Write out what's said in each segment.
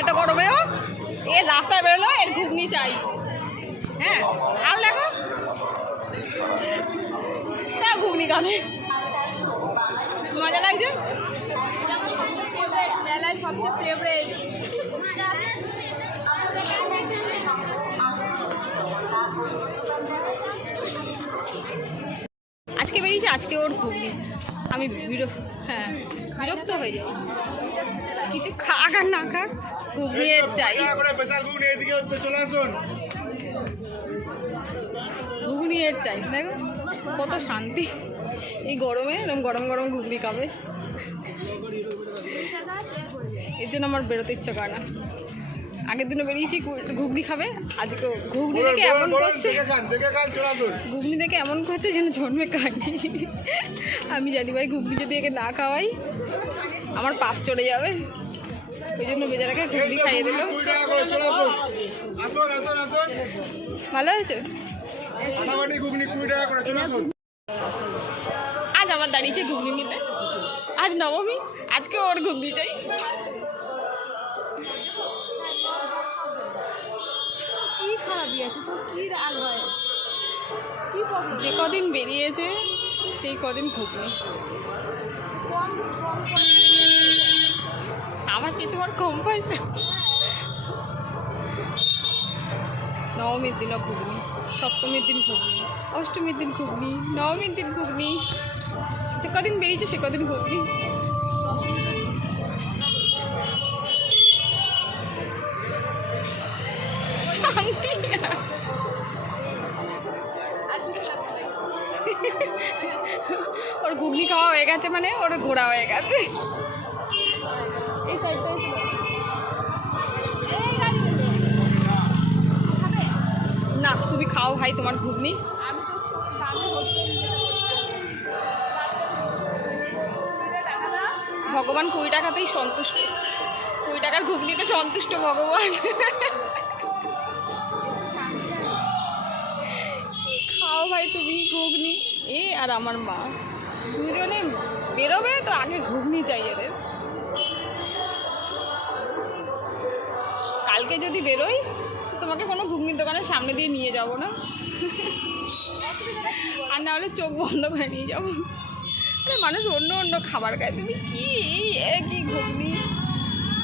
এত গরমেও এ রাস্তায় বেরোলো এর ঘুগনি চাই। হ্যাঁ আর দেখো তা ঘুগনি খাবে। মজা লাগছে? মেলায় সবচেয়ে ফেভারেট আজকে বেরিয়েছে আজকে ওর ঘুগনি। আমি বিরক্ত হ্যাঁ বিরক্ত হয়ে যাই। কিছু খাক আর না খাক ঘুগনি এর চাই ঘুগনি এদিকে হচ্ছে চলে আসুন। ঘুগনি এর চাই দেখো কত শান্তি। এই গরমে এরকম গরম গরম ঘুগনি খাবে। এর জন্য আমার বেরোতে ইচ্ছা করে না। আগের দিনও বেরিয়েছি ঘুগনি খাবে আজকে ঘুগনি দেখে এমন করছে। ঘুগনি দেখে এমন করছে যেন জন্মে খায়নি। আমি জানি ভাই ঘুগনি যদি একে না খাওয়াই আমার পাপ চলে যাবে। ওই জন্য বেচারাকে এই ঘুগনি খাইয়ে দিল। ভালো হয়েছে? আজ আমার দাঁড়িয়েছে ঘুগনি নিতে। আজ নবমী আজকে ওর ঘুগনি চাই। কি কদিন বেরিয়েছে সেই কদিন ঘুগনি। আমার সেই তোমার কম পয়সা। নবমীর দিনও ঘুগনি, সপ্তমীর দিন ঘুগনি, অষ্টমীর দিন ঘুগনি, নবমীর দিন ঘুগনি। যে কদিন বেরিয়েছে সে কদিন ঘুগনি। শান্তি। ওর ঘুগনি খাওয়া হয়ে গেছে মানে ওর ঘোরা হয়ে গেছে। না, তুমি খাও ভাই তোমার ঘুগনি। ভগবান কুড়ি টাকাতেই সন্তুষ্ট। কুড়ি টাকার ঘুগনিতে সন্তুষ্ট ভগবান। খাও ভাই তুমি ঘুগনি? এ আর আমার মা। দুজনে বেরোবে, তো আগে ঘুগনি চাই এদের। কালকে যদি বেরোই তোমাকে কোনো ঘুগনির দোকানের সামনে দিয়ে নিয়ে যাব না। আর না হলে চোখ বন্ধ করে নিয়ে যাব। আরে মানুষ অন্য অন্য খাবার খায়। তুমি কি? একই ঘুগনি?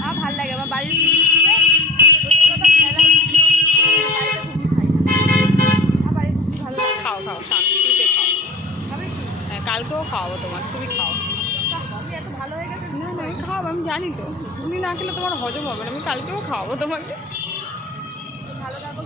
আমার ভালো লাগে, আমার বাড়ির কালকেও খাওয়াবো তোমার তুমি খাও। না না আমি খাওয়াবো আমি জানি তো। তুমি না খেলে তোমার হজম হবে না আমি কালকেও খাওয়াবো তোমাকে। ভালো থাকো